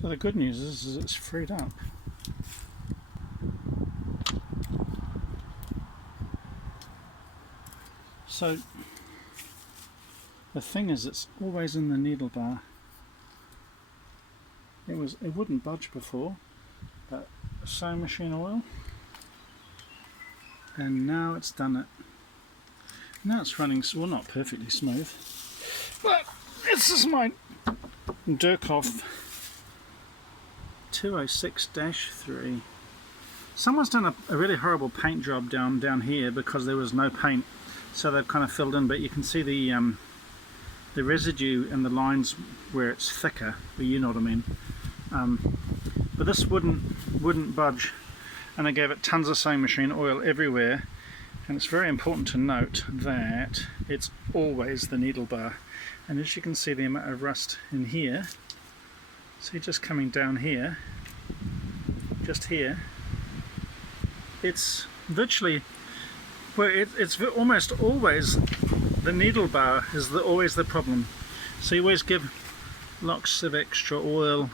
So the good news is it's freed up. So the thing is, it's always in the needle bar. It wouldn't budge before, but sewing machine oil, and now it's done it. Now it's running, well, not perfectly smooth, but this is my Durkhoff 206-3. Someone's done a really horrible paint job down here because there was no paint, so they've kind of filled in, but you can see the residue and the lines where it's thicker, but you know what I mean. But this wouldn't budge, and I gave it tons of sewing machine oil everywhere. And it's very important to note that it's always the needle bar, and as you can see, the amount of rust in here, see, just coming down here, just here, it's virtually, well, it's almost always the needle bar is always the problem. So you always give lots of extra oil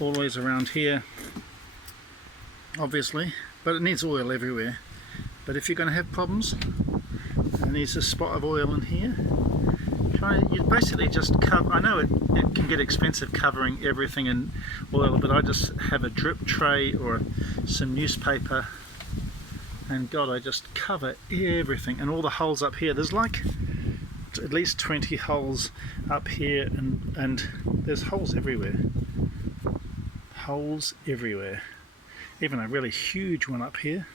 always around here, obviously, but it needs oil everywhere. But if you're going to have problems, it needs a spot of oil in here. You basically just cover. I know it can get expensive covering everything in oil, but I just have a drip tray or some newspaper, and God, I just cover everything, and all the holes up here. There's like at least 20 holes up here, and there's holes everywhere. Holes everywhere. Even a really huge one up here.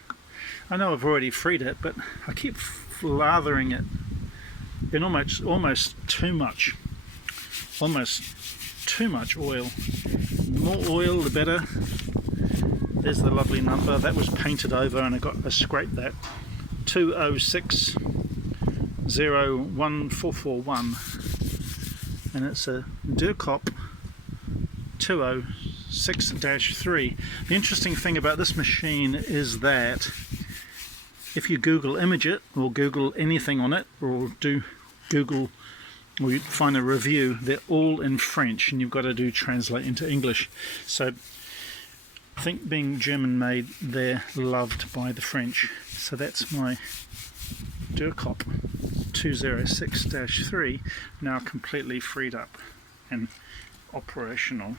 I know I've already freed it, but I keep lathering it in almost too much oil. The more oil, the better. There's the lovely number that was painted over, and I scraped that 206-01441, and it's a Durkhoff 206-3. The interesting thing about this machine is that if you Google image it, or Google anything on it, or do Google, or you find a review, they're all in French, and you've got to do translate into English. So I think, being German made, they're loved by the French. So that's my Durkhoff 206-3, now completely freed up and operational.